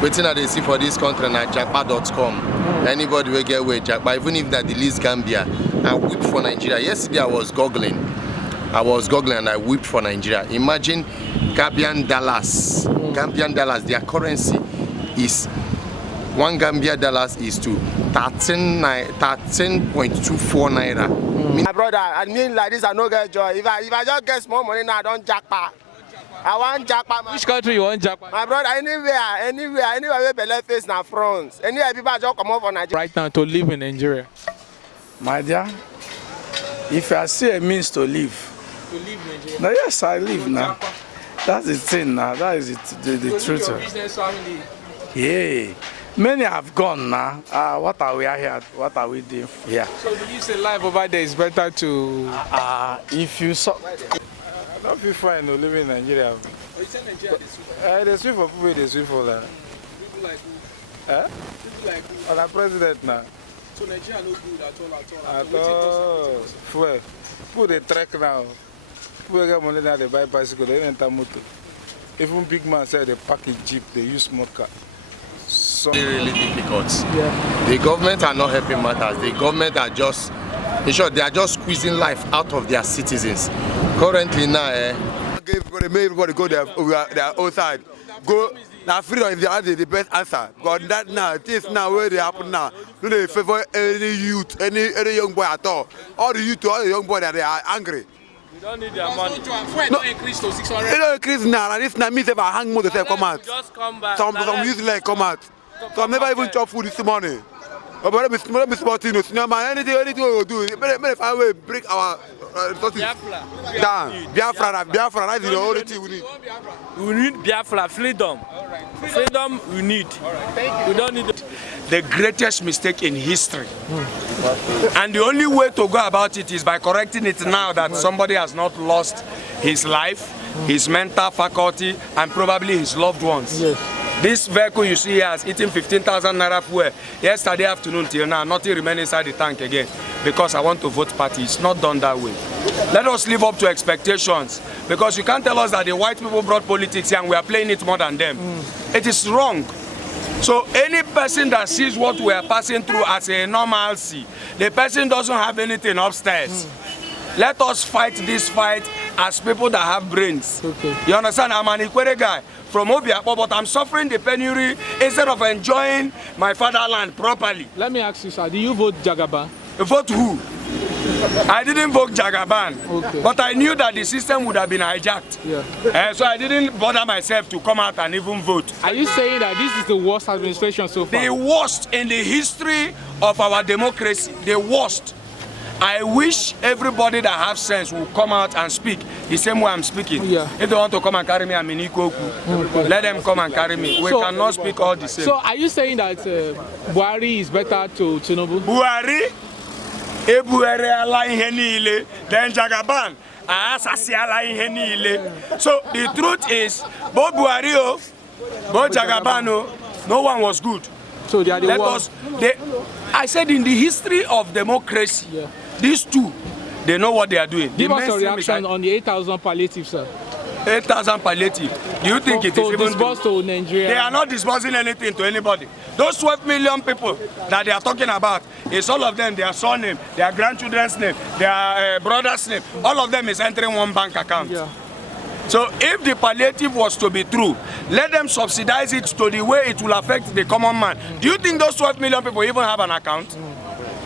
waiting that they see for this country na Japa.com. Anybody will get away Japa, even if that the least Gambia. I whip for Nigeria. Yesterday I was googling and I whipped for Nigeria. Imagine Gambian dollars. Gambian dollars, their currency is 1 Gambia dollars is to 13.24 naira. My brother, I mean like this, I no get joy. If I just get small money now, I don't Japa. I want Japa. Which country you want Japa? My brother, anywhere where belle face na France. Anywhere people just come up for Nigeria. Right now to live in Nigeria. My dear, if I see a means to live. To live in Nigeria? Now, yes, I live now. That's the thing now. That is the truth. Your business family. Yeah. Many have gone now. What are we here? What are we doing here? So do you say life over there is better to... if you saw... I don't feel fine living in Nigeria. Oh, you say Nigeria they sweet? They sweet for people, they sweet for that. People like who? People like who? I'm president now. So Nigeria no good at all. At all. People they trek now. People get money now, they buy bicycle, they enter motor. Even big man say they park a jeep, they use small car. So Really difficult. Yeah. The government are not helping matters. The government are just, in short, they are just squeezing life out of their citizens. Currently now, everybody go their own side. Go now, freedom is the best answer. God, that now, this now where they happen now. Do they favor any youth, any young boy at all? All the youth, all the young boys, they are angry. You don't need their money. No increase to 600. They don't increase now, and this now means if I hang more, they say come out. Just come back. Some useless come out. So I'm never even chop food this morning. But let me small thing, anything we will do. May find a way break our resources down. Biafra, that's the only thing we need. We need Biafra, freedom. Freedom we need. We don't need the greatest mistake in history. And the only way to go about it is by correcting it now that somebody has not lost his life, his mental faculty, and probably his loved ones. Yes. This vehicle you see here has eaten 15,000 naira fuel. Yesterday afternoon till now, nothing remains inside the tank again because I want to vote party. It's not done that way. Let us live up to expectations because you can't tell us that the white people brought politics here and we are playing it more than them. It is wrong. So any person that sees what we are passing through as a normalcy, the person doesn't have anything upstairs. Let us fight this fight as people that have brains. Okay. You understand? I'm an Ikwere guy from Obiakpo, but I'm suffering the penury instead of enjoying my fatherland properly. Let me ask you, sir, do you vote Jagaban? Vote who? I didn't vote Jagaban, okay. But I knew that the system would have been hijacked. Yeah. So I didn't bother myself to come out and even vote. Are you saying that this is the worst administration so far? The worst in the history of our democracy, the worst. I wish everybody that has sense will come out and speak the same way I'm speaking. Yeah. If they want to come and carry me, I'm in Ikoku. Let them come and carry me. We cannot speak all the same. So are you saying that Buhari is better to Tinubu? Buhari? Ebuere ala ihe niile, then Jagaban asasi ala ihe niile. So the truth is, both Buhari both Jagaban no one was good. So they are the ones. I said in the history of democracy, these two, they know what they are doing. Give us a reaction on the 8,000 palliatives, sir. 8,000 palliatives. Do you think it is even disbursed to Nigeria? They are not disbursing anything to anybody. Those 12 million people that they are talking about, is all of them, their son name, their grandchildren's name, their brother's name. All of them is entering one bank account. Yeah. So if the palliative was to be true, let them subsidize it to the way it will affect the common man. Do you think those 12 million people even have an account?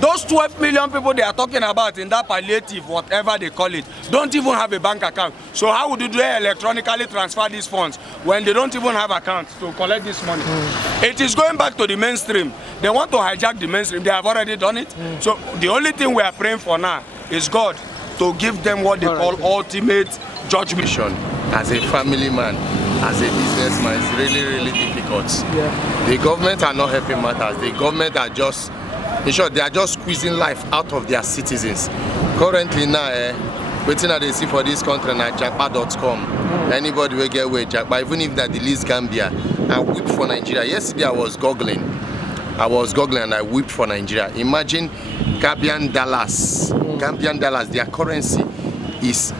Those 12 million people they are talking about in that palliative, whatever they call it, don't even have a bank account. So how would they electronically transfer these funds when they don't even have accounts to collect this money? It is going back to the mainstream. They want to hijack the mainstream. They have already done it. So the only thing we are praying for now is God to give them what they call ultimate judgment. As a family man, as a businessman, it's really, really difficult. Yeah. The government are not helping matters. The government are just, in short, they are just squeezing life out of their citizens. Currently now, waiting that they see for this country na Japa.com. Anybody will get away Japa, even if that the least Gambia. I whipped for Nigeria. Yesterday I was googling and I whipped for Nigeria. Imagine Gambian dollars. Gambian dollars, their currency is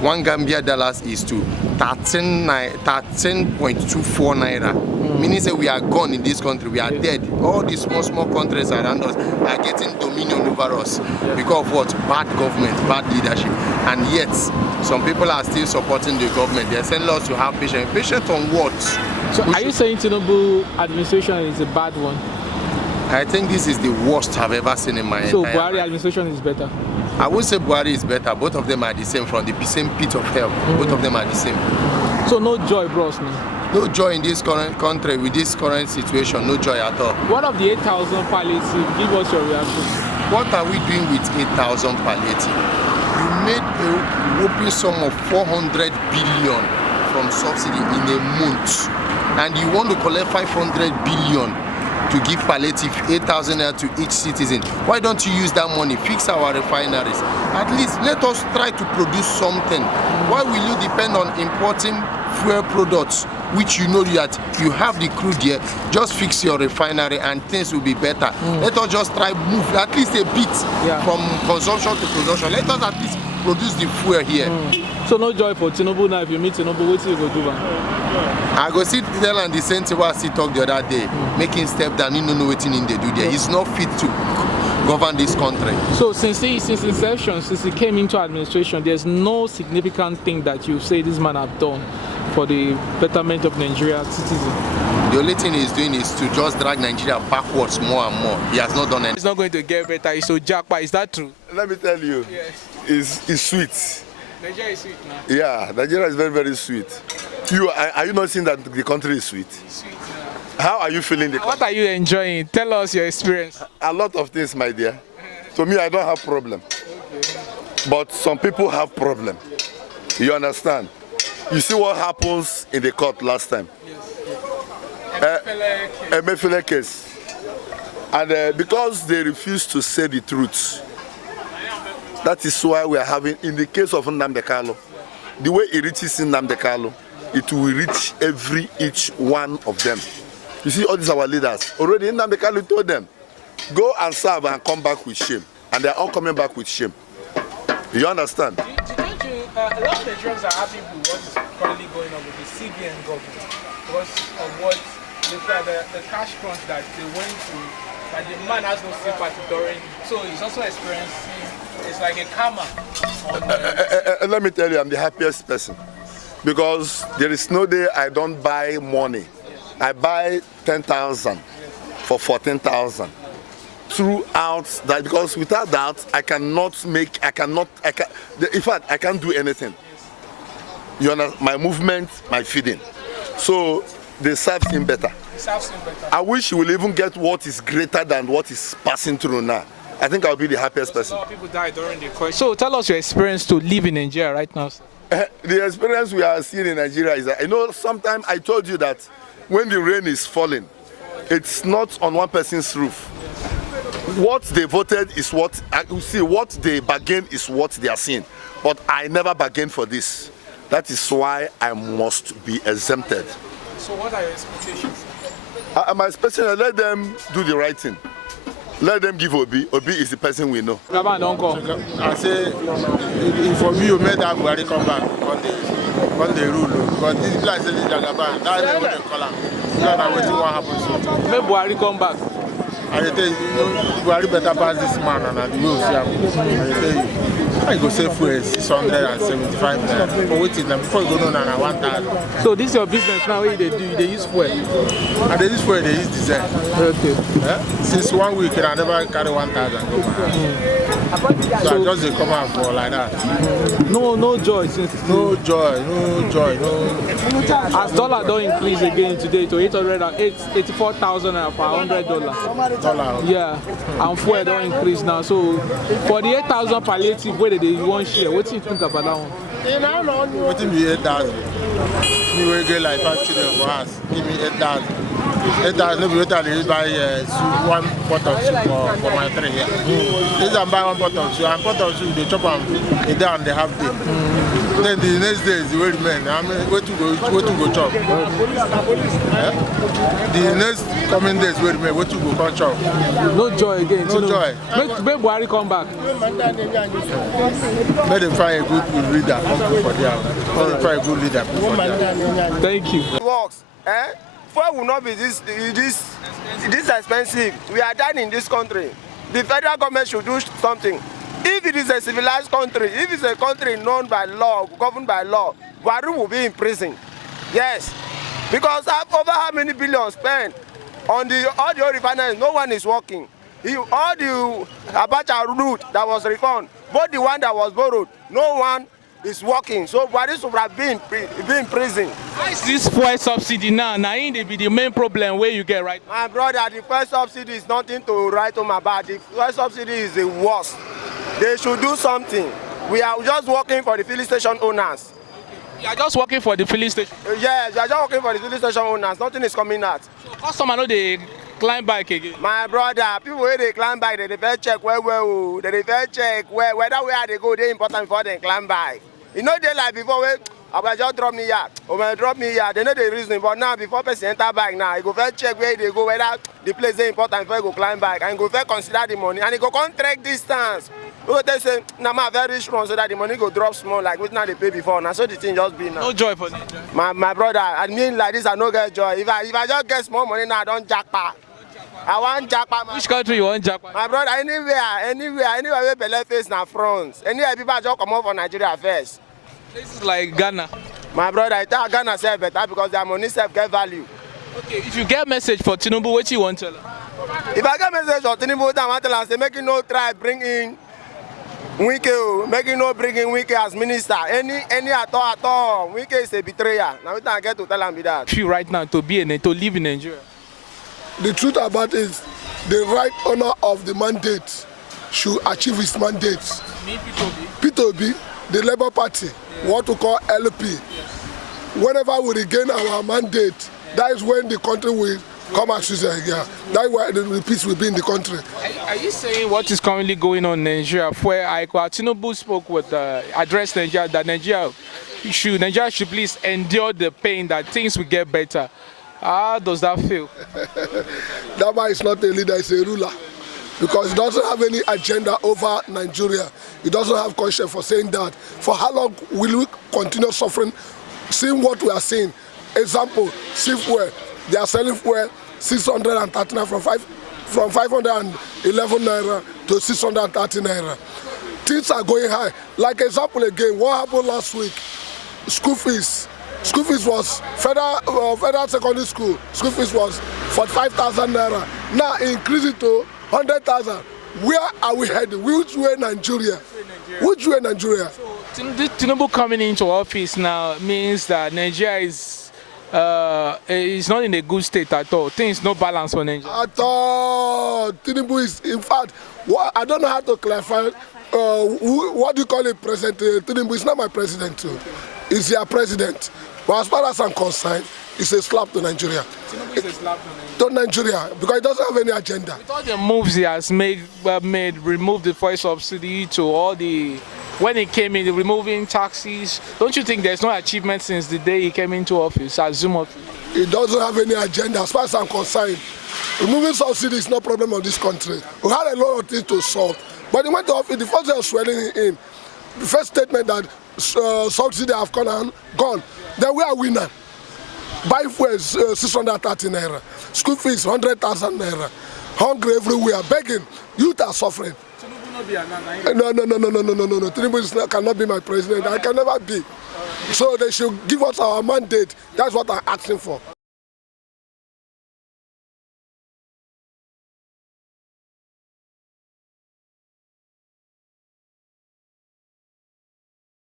1 Gambia dollars is to 13.24 naira. Meaning say we are gone in this country, we are dead. All these small countries around us are getting dominion over us because of what? Bad government, bad leadership. And yet, some people are still supporting the government. They're saying us to have patience. Patience on what? So are you saying Tinubu administration is a bad one? I think this is the worst I've ever seen in my entire life. So Buhari administration is better? I would say Buhari is better. Both of them are the same, from the same pit of hell. Both of them are the same. So no joy, bros, man? No joy in this current country, with this current situation, no joy at all. What of the 8,000 palliative? Give us your reaction. What are we doing with 8,000 palliative? You made a whopping sum of 400 billion from subsidy in a month. And you want to collect 500 billion to give palliative 8,000 naira to each citizen. Why don't you use that money, fix our refineries? At least let us try to produce something. Why will you depend on importing fuel products, which you know that you have the crude here? Just fix your refinery and things will be better. Let us just try move at least a bit from consumption to production. Let us at least produce the fuel here. So no joy for Tinubu now. If you meet Tinubu, what you go do, man? I go sit there and the same thing I see talk the other day, making step down, he no know what they do there. He's not fit to govern this country. So since inception, since he came into administration, there's no significant thing that you say this man have done for the betterment of Nigeria citizens. The only thing he's doing is to just drag Nigeria backwards more and more. He has not done anything. It's not going to get better. It's so Japa. Is that true? Let me tell you, it's sweet. Nigeria is sweet now. Yeah, Nigeria is very, very sweet. Are you not seeing that the country is sweet? Sweet. How are you feeling the country? What are you enjoying? Tell us your experience. A lot of things, my dear. To me, I don't have problem. But some people have problem. You understand? You see what happens in the court last time? Emefiele case. And because they refuse to say the truth, that is why we are having, in the case of Nnamdi Kanu, the way it reaches in Nnamdi Kanu, it will reach each one of them. You see, all these our leaders, already Nnamdi Kanu told them, go and serve and come back with shame. And they are all coming back with shame. You understand? Don't you, a lot of Nigerians are happy with what is currently going on with the CBN government because of what the cash crunch that they went through, that the man has no sympathy during, so he's also experiencing, it's like a karma. Let me tell you, I'm the happiest person because there is no day I don't buy money. I buy 10,000 for 14,000 throughout that, because without that I cannot, in fact I can't do anything. You understand? My movement, my feeding. So they serve him better. I wish he will even get what is greater than what is passing through now. I think I'll be the happiest person. A lot of people died during the crisis. So tell us your experience to live in Nigeria right now. The experience we are seeing in Nigeria is that, sometimes I told you that when the rain is falling, it's not on one person's roof. What they voted is what, you see, what they bargain is what they are seeing. But I never bargained for this. That is why I must be exempted. So what are your expectations? My expectation, let them do the right thing. Let them give Obi. Obi is the person we know. Don't come. I say, for me, you made that Buhari come back on the rule. But this place is Jagaban. That's what they call him. You know what happens. Make Buhari come back. I tell you, Buhari better pass this man and the rules. I tell you. I go save for 675 naira. For waiting them before you go on 1,000. So this is your business now. What they do? They use fuel. And they use fuel. They use diesel. Okay. Since 1 week, I never carry 1,000 go back. So I just come out for like that. No joy since. No joy. As dollar don't increase again today to 84,000 for $100. Dollar. Yeah, and fuel don't increase now. So for the 8,000 palliative, where they want share, what do you think about that one? What do you mean 8,000? You will get like 5 children for us. Give me 8,000. 8,000, no be what I buy one pot of soup for my 3 here. This I buy one pot of soup, and pot of soup they chop them a day and a half day. Then the next day is the way remain. I mean, where to go chop? The next coming days will remain. Where to go chop? No joy again. No joy. Make Buhari come back. Let them find a good leader. Come for them. Let them find a good leader. Thank you. Works. fuel will not be this expensive. We are dying in this country. The federal government should do something. If it is a civilized country, if it's a country known by law, governed by law, Buhari will be in prison. Yes. Because over how many billions spent on all the oil refineries, no one is working. All the Abacha route that was refunded, both the one that was borrowed, no one is working. So Buhari should have been in prison. Why is this fuel subsidy now? Now, ain't it be the main problem where you get right? My brother, the fuel subsidy is nothing to write home about. The fuel subsidy is the worst. They should do something. We are just working for the filling station owners. You are just working for the filling station? Yes, you are just working for the filling station owners. Nothing is coming out. So customer know they climb bike again? My brother, people where they climb bike, they first check well. They first check whether where they go, they important before they climb bike. You know they like before where I just drop me here. Drop me here. They know the reason. But now before person enter bike now, you go first check where they go, whether the place is important before you go climb bike, and you go first consider the money, and you go contract distance. Oh, they say, now I'm very strong so that the money go drop small like what now they pay before. Now so the thing just be now. No joy for me. My brother, I mean like this, I no get joy. If I just get small money now, I don't Japa. I want Japa. Which country you want Japa? My brother, anywhere where Bele face na front. Anywhere people just come out for Nigeria first. Places like Ghana. My brother, I think Ghana self better because their money self get value. Okay, if you get message for Tinubu, what you want to tell her? If I get message for Tinubu, I want to tell her, say make you no try bring in Wike, make you no bring in Wike as minister. Any at all. Wike is a betrayer. Now I get to tell him that. You right now to live in Nigeria. The truth about it is the right owner of the mandate should achieve his mandate. P2B, the Labour Party, what we call LP. Yes. Whenever we regain our mandate, that is when the country will come as usual again. That's why the peace will be in the country. Are you saying what is currently going on in Nigeria, where Tinubu spoke with address Nigeria, that Nigeria should please endure the pain, that things will get better? How does that feel? That man is not a leader, he's a ruler. Because he doesn't have any agenda over Nigeria. He doesn't have conscience for saying that. For how long will we continue suffering, seeing what we are seeing? Example, see fuel. They are selling fuel 639 from 511 naira to 630 naira. Things are going high. Like example again, what happened last week? School fees. School fees was federal secondary school. School fees was 45,000 naira. Now increase it to 100,000. Where are we heading? Which way Nigeria? Which way Nigeria? So Tinubu coming into office now means that Nigeria is not in a good state at all. Things no balance for Nigeria. At all. Tinubu is, in fact, I don't know how to clarify. What do you call it, President Tinubu? Is not my president too. He's your president. But as far as I'm concerned, it's a slap to Nigeria. Tinubu is a slap to Nigeria because he doesn't have any agenda. With all the moves he has made, remove the fuel subsidy to all the, when he came in, removing taxes, don't you think there's no achievement since the day he came into office, assume office? He doesn't have any agenda as far as I'm concerned. Removing subsidy is no problem of this country. We had a lot of things to solve. But he went to office, the first day was swearing in. The first statement that subsidy have gone. Then we are winner. Buy fuel 630 naira. School fees 100,000 naira. Hungry everywhere, begging. Youth are suffering. No. Tinubu cannot be my president. I can never be. So they should give us our mandate. That's what I'm asking for.